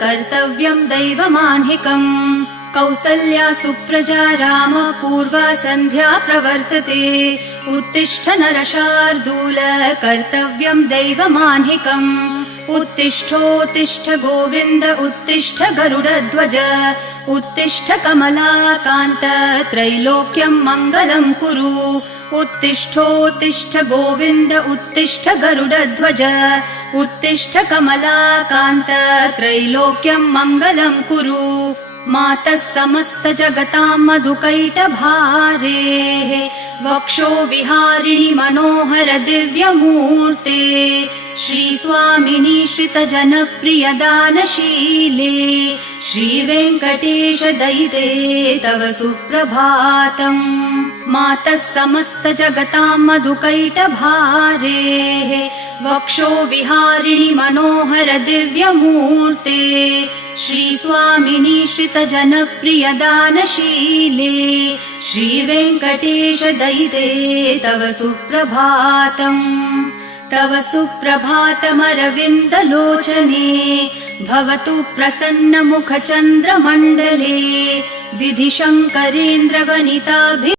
कर्तव्यं दैवमान्हिकम् कौसल्या सुप्रजा राम पूर्वा सन्ध्या प्रवर्तते उत्तिष्ठ नरशार्दूल कर्तव्यं दैवमान्हिकम् उत्तिष्ठोत्तिष्ठ गोविन्द उत्तिष्ठ गरुडध्वज उत्तिष्ठ कमलाकान्त त्रैलोक्यं मङ्गलं कुरु उत्तिष्ठोत्तिष्ठ गोविन्द उत्तिष्ठ गरुडध्वज उत्तिष्ठ कमलाकान्त त्रैलोक्यं मङ्गलं कुरु मातः समस्त जगतां मधुकैटभारेः वक्षो विहारिणि मनोहर दिव्यमूर्ते श्रीस्वामिनि श्रितजनप्रिय दानशीले श्रीवेङ्कटेश दयिते तव सुप्रभातम् मातः समस्त जगतां मधुकैटभारेः वक्षो विहारिणि मनोहर दिव्यमूर्ते श्रीस्वामिनि श्रितजनप्रिय दानशीले श्रीवेङ्कटेश दयिते तव सुप्रभातम् तव सुप्रभातमरविन्दलोचने भवतु प्रसन्नमुखचन्द्रमण्डले विधिशङ्करेन्द्रवनिताभि